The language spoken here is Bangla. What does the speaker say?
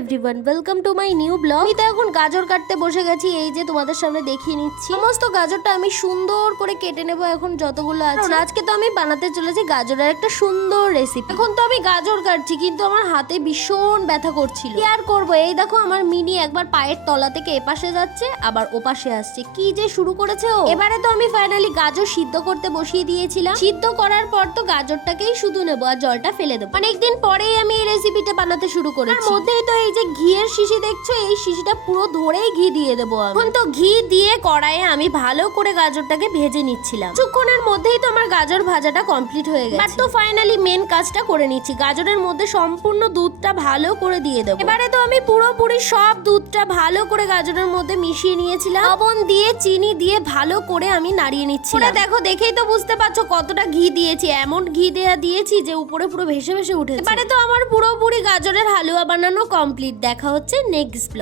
Everyone, welcome to my new blog. আমি তো এখন গাজর কাটতে বসে গেছি, এই যে তোমাদের সামনে দেখিয়ে নিচ্ছি। সমস্ত গাজরটা আমি সুন্দর করে কেটে নেবো এখন যতগুলো আছে। আজকে তো আমি বানাতে চলেছি গাজরের একটা সুন্দর রেসিপি। এখন তো আমি গাজর কাটছি কিন্তু আমার হাতে ভীষণ ব্যথা করছিল। কি আর করবো, এই দেখো আমার মিনি একবার পায়ের তলা থেকে এপাশে যাচ্ছে আবার ওপাশে আসছে, কি যে শুরু করেছে ও। এবারে তো আমি ফাইনালি গাজর সিদ্ধ করতে বসিয়ে দিয়েছিলাম। সিদ্ধ করার পর তো গাজরটাকেই শুধু নেবো আর জলটা ফেলে দেবো। অনেকদিন পরেই আমি এই রেসিপিটা বানাতে শুরু করেছি। তার মধ্যেই তো এই যে ঘিয়ের শিশি দেখছো, এই শিশিটা পুরো ধরেই ঘি দিয়ে দেবো। এখন তো ঘি দিয়ে কড়াইয়ে আমি ভালো করে গাজরটাকে ভেজে নিচ্ছিলাম। কিছুক্ষণের মধ্যেই তো আমার গাজর ভাজাটা কমপ্লিট হয়ে গেছে। এবার তো ফাইনালি মেন কাজটা করে নিচ্ছি, গাজরের মধ্যে সম্পূর্ণ দুধটা ভালো করে দিয়ে দেবো। এবারে তো আমি পুরোপুরি সব দুধটা ভালো করে গাজরের মধ্যে মিশিয়ে নিয়েছিলাম। লবণ দিয়ে চিনি দিয়ে ভালো করে আমি নাড়িয়ে নিচ্ছি। দেখো, দেখেই তো বুঝতে পারছো কতটা ঘি দিয়েছি। এমন ঘি দিয়েছি যে উপরে পুরো ভেসে ভেসে উঠেছে। এবারে তো আমার পুরোপুরি গাজরের হালুয়া বানানো কমপ্লিট। দেখা হচ্ছে নেক্সট ব্লগে।